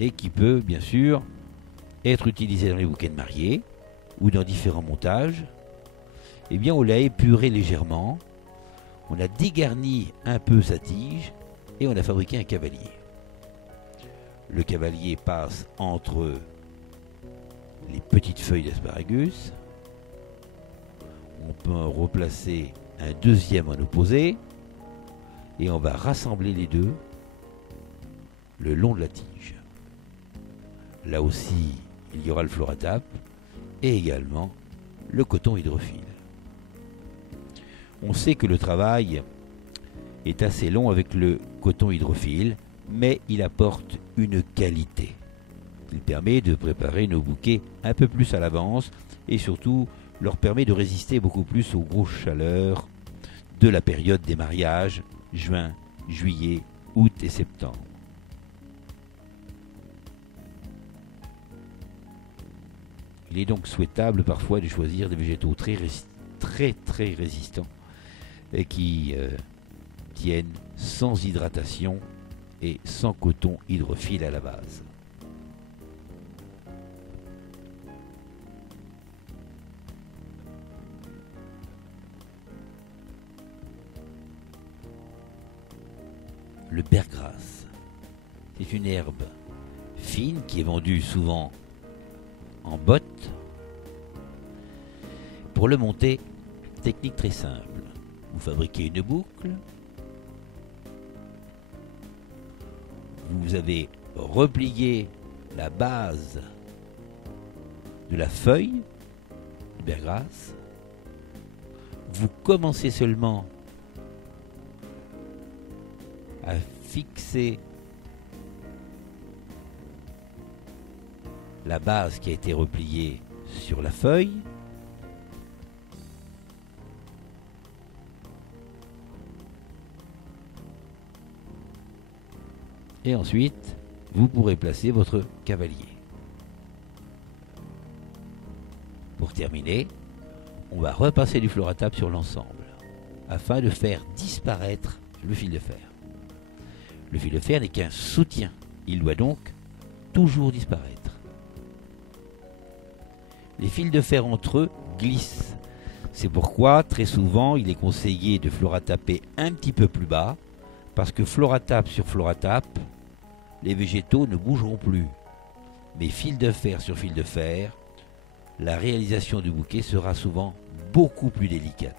et qui peut bien sûr être utilisé dans les bouquets de mariée ou dans différents montages. Eh bien, on l'a épuré légèrement, on a dégarni un peu sa tige et on a fabriqué un cavalier. Le cavalier passe entre les petites feuilles d'asparagus. On peut en replacer un deuxième en opposé et on va rassembler les deux le long de la tige. Là aussi, il y aura le Floratap et également le coton hydrophile. On sait que le travail est assez long avec le coton hydrophile, mais il apporte une qualité. Il permet de préparer nos bouquets un peu plus à l'avance et surtout leur permet de résister beaucoup plus aux grosses chaleurs de la période des mariages, juin, juillet, août et septembre. Il est donc souhaitable parfois de choisir des végétaux très résistants et qui tiennent sans hydratation et sans coton hydrophile à la base. Le bergrasse, c'est une herbe fine qui est vendue souvent en bottes. Pour le monter, technique très simple. Vous fabriquez une boucle. Vous avez replié la base de la feuille de bergrasse. Vous commencez seulement à fixer la base qui a été repliée sur la feuille. Et ensuite, vous pourrez placer votre cavalier. Pour terminer, on va repasser du Floratap sur l'ensemble afin de faire disparaître le fil de fer. Le fil de fer n'est qu'un soutien. Il doit donc toujours disparaître. Les fils de fer entre eux glissent. C'est pourquoi, très souvent, il est conseillé de Florataper un petit peu plus bas, parce que Floratap sur Floratap, les végétaux ne bougeront plus. Mais fil de fer sur fil de fer, la réalisation du bouquet sera souvent beaucoup plus délicate.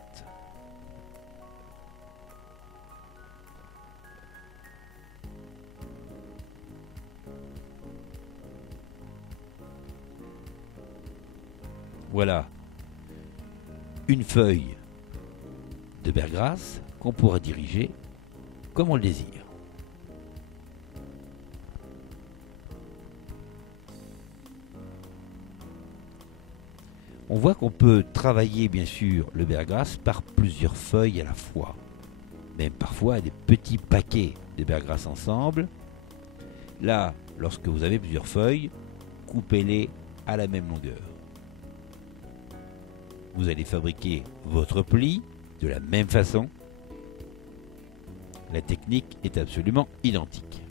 Voilà une feuille de bergrasse qu'on pourra diriger comme on le désire. On voit qu'on peut travailler bien sûr le bergrasse par plusieurs feuilles à la fois, même parfois des petits paquets de bergrasse ensemble. Là, lorsque vous avez plusieurs feuilles, coupez-les à la même longueur. Vous allez fabriquer votre pli de la même façon. La technique est absolument identique.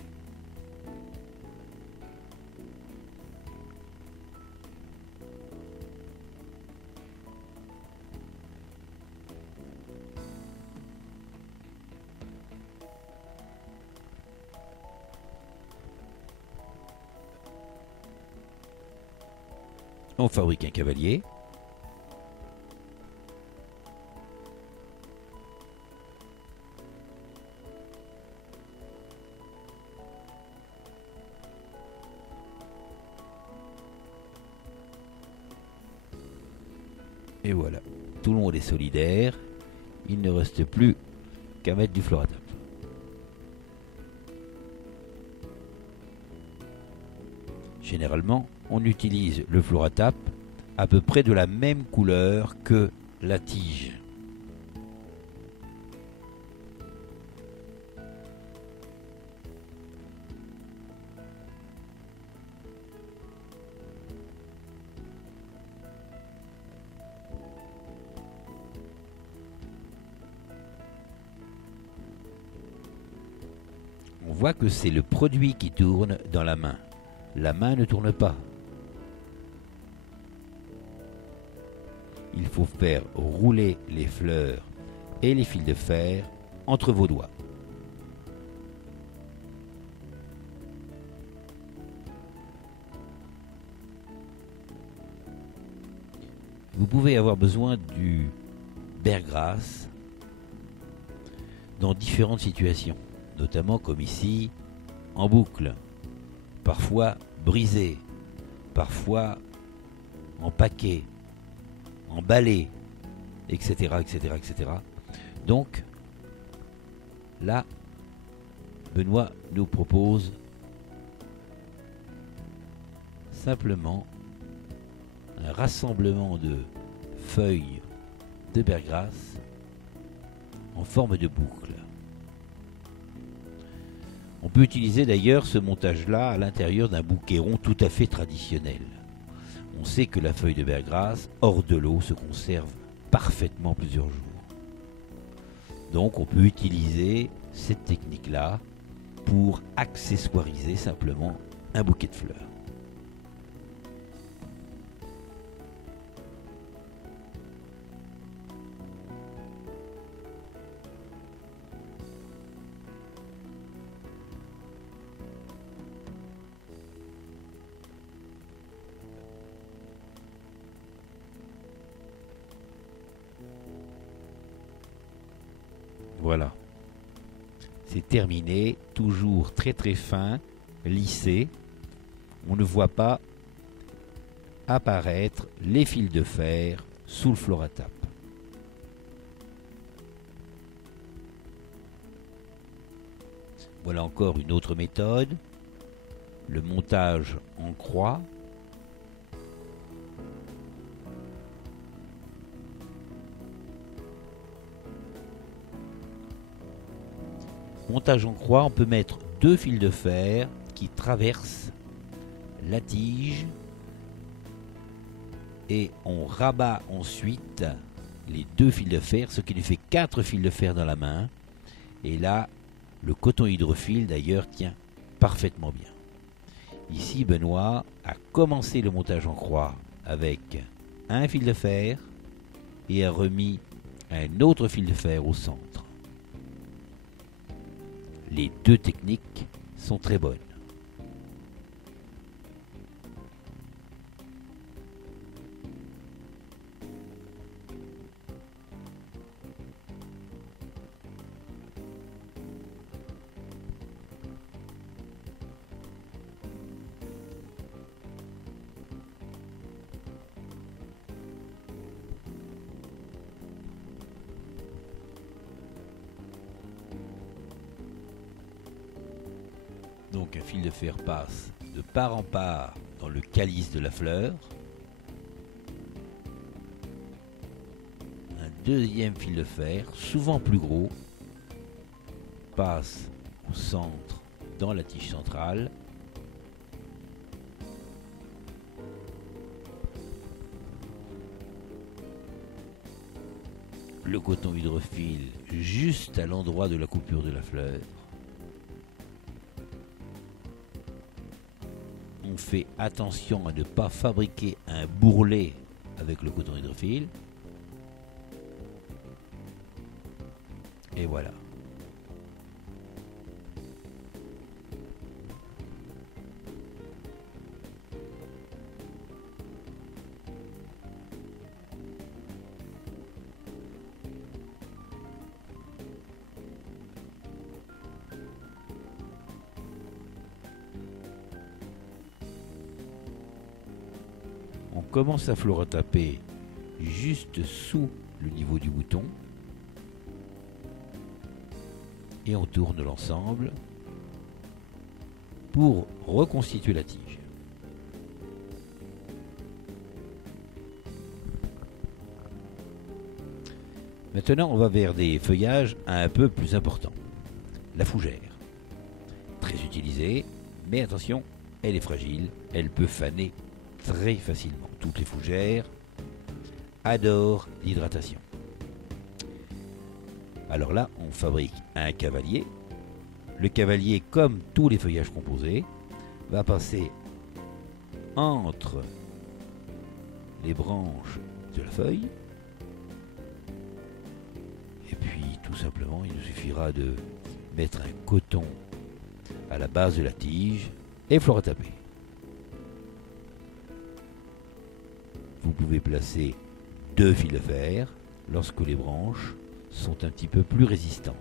On fabrique un cavalier. Et voilà, tout le monde est solidaire, il ne reste plus qu'à mettre du Floratap. Généralement, on utilise le Floratap à peu près de la même couleur que la tige. On voit que c'est le produit qui tourne dans la main. la main ne tourne pas. Il faut faire rouler les fleurs et les fils de fer entre vos doigts. Vous pouvez avoir besoin du berggrass dans différentes situations, notamment comme ici, en boucle, parfois brisé, parfois en paquet, emballé, etc., etc., etc. Donc, là, Benoît nous propose simplement un rassemblement de feuilles de berggrass en forme de boucle. On peut utiliser d'ailleurs ce montage-là à l'intérieur d'un bouquet rond tout à fait traditionnel. On sait que la feuille de berggrass, hors de l'eau, se conserve parfaitement plusieurs jours. Donc on peut utiliser cette technique-là pour accessoiriser simplement un bouquet de fleurs. Voilà, c'est terminé, toujours très très fin, lissé. On ne voit pas apparaître les fils de fer sous le Floratap. Voilà encore une autre méthode, le montage en croix. Montage en croix, on peut mettre deux fils de fer qui traversent la tige et on rabat ensuite les deux fils de fer, ce qui lui fait 4 fils de fer dans la main. Et là, le coton hydrophile d'ailleurs tient parfaitement bien. Ici, Benoît a commencé le montage en croix avec un fil de fer et a remis un autre fil de fer au centre. Les deux techniques sont très bonnes. Donc un fil de fer passe de part en part dans le calice de la fleur. Un deuxième fil de fer, souvent plus gros, passe au centre dans la tige centrale. Le coton hydrophile juste à l'endroit de la coupure de la fleur. On fait attention à ne pas fabriquer un bourrelet avec le coton hydrophile. Et voilà. On commence à florataper juste sous le niveau du bouton et on tourne l'ensemble pour reconstituer la tige. Maintenant, on va vers des feuillages un peu plus importants. La fougère, très utilisée, mais attention, elle est fragile, elle peut faner très facilement. Toutes les fougères adorent l'hydratation. Alors là, on fabrique un cavalier. Le cavalier, comme tous les feuillages composés, va passer entre les branches de la feuille. Et puis tout simplement, il nous suffira de mettre un coton à la base de la tige et fleur à taper. Vous pouvez placer 2 fils de fer lorsque les branches sont un petit peu plus résistantes.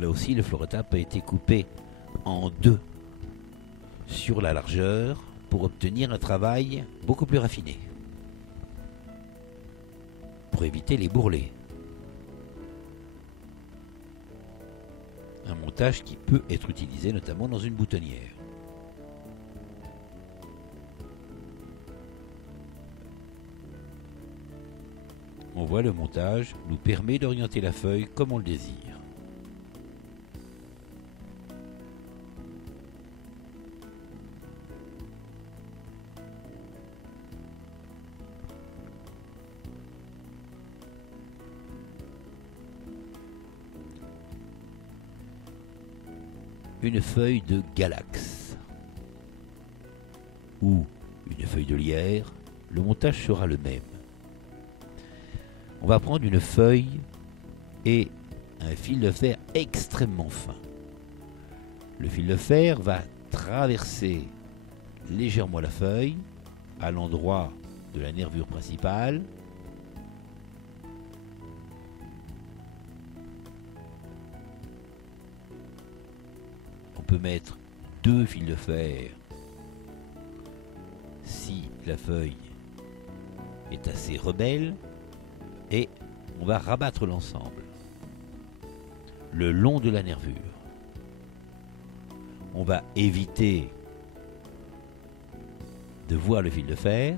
Là aussi, le fleur-à-tape a été coupé en 2 sur la largeur pour obtenir un travail beaucoup plus raffiné, pour éviter les bourrelets. Un montage qui peut être utilisé notamment dans une boutonnière. On voit le montage nous permet d'orienter la feuille comme on le désire. Une feuille de galax ou une feuille de lierre, le montage sera le même. On va prendre une feuille et un fil de fer extrêmement fin. Le fil de fer va traverser légèrement la feuille à l'endroit de la nervure principale. On peut mettre 2 fils de fer si la feuille est assez rebelle, et on va rabattre l'ensemble le long de la nervure. On va éviter de voir le fil de fer.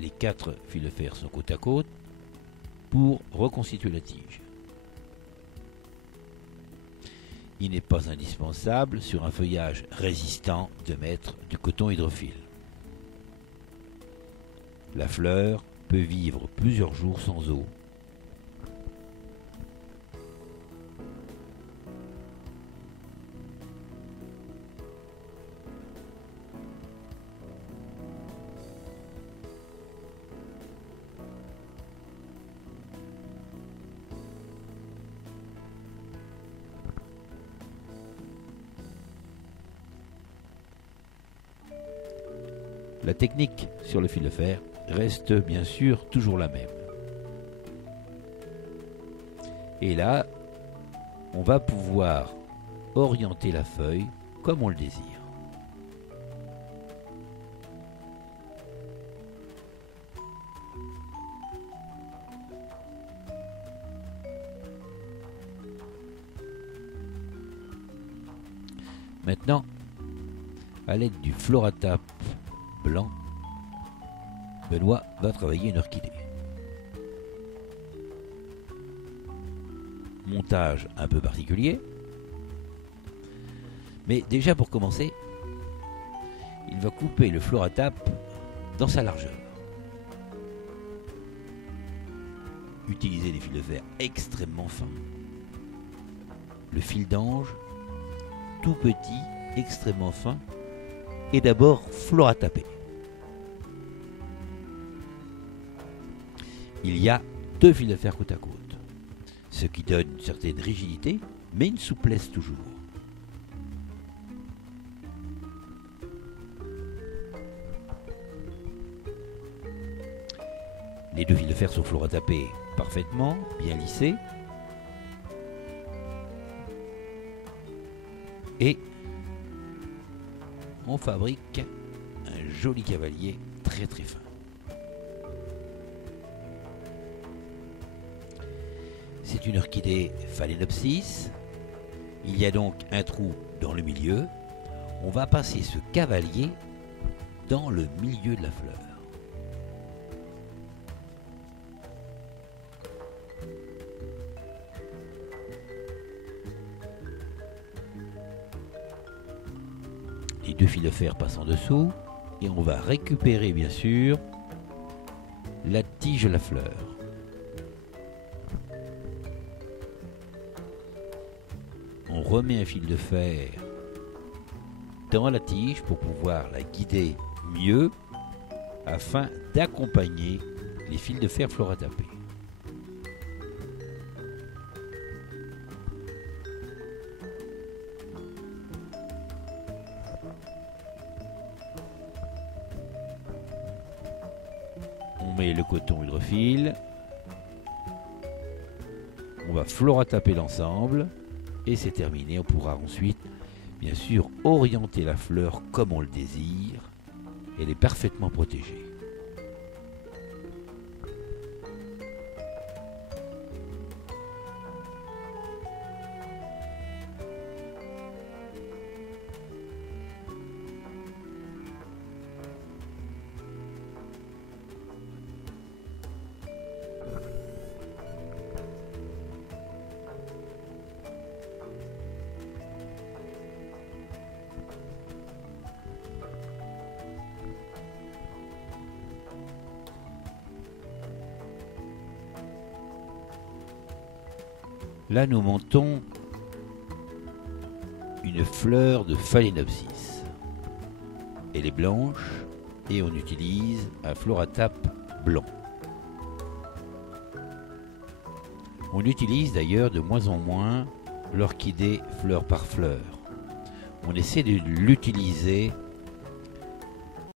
Les 4 fils de fer sont côte à côte pour reconstituer la tige. Il n'est pas indispensable sur un feuillage résistant de mettre du coton hydrophile. La fleur peut vivre plusieurs jours sans eau. La technique sur le fil de fer reste bien sûr toujours la même. Et là, on va pouvoir orienter la feuille comme on le désire. Maintenant, à l'aide du fleur-à-tape blanc, Benoît va travailler une orchidée. Montage un peu particulier, mais déjà pour commencer, il va couper le fleur-à-tape dans sa largeur. Utiliser des fils de fer extrêmement fins. Le fil d'ange, tout petit, extrêmement fin, et d'abord fleur à taper. Il y a 2 fils de fer côte à côte, ce qui donne une certaine rigidité, mais une souplesse toujours. Les 2 fils de fer sont fleur à taper parfaitement, bien lissés. Et on fabrique un joli cavalier très très fin. C'est une orchidée phalaenopsis. Il y a donc un trou dans le milieu on va passer ce cavalier dans le milieu de la fleur. Les 2 fils de fer passent en dessous et on va récupérer bien sûr la tige de la fleur. On remet un fil de fer dans la tige pour pouvoir la guider mieux afin d'accompagner les fils de fer fleur à taper. On met le coton hydrophile, on va flora-taper l'ensemble et c'est terminé. On pourra ensuite bien sûr orienter la fleur comme on le désire. Elle est parfaitement protégée. Là, nous montons une fleur de Phalaenopsis. Elle est blanche et on utilise un floratape blanc. On utilise d'ailleurs de moins en moins l'orchidée fleur par fleur. On essaie de l'utiliser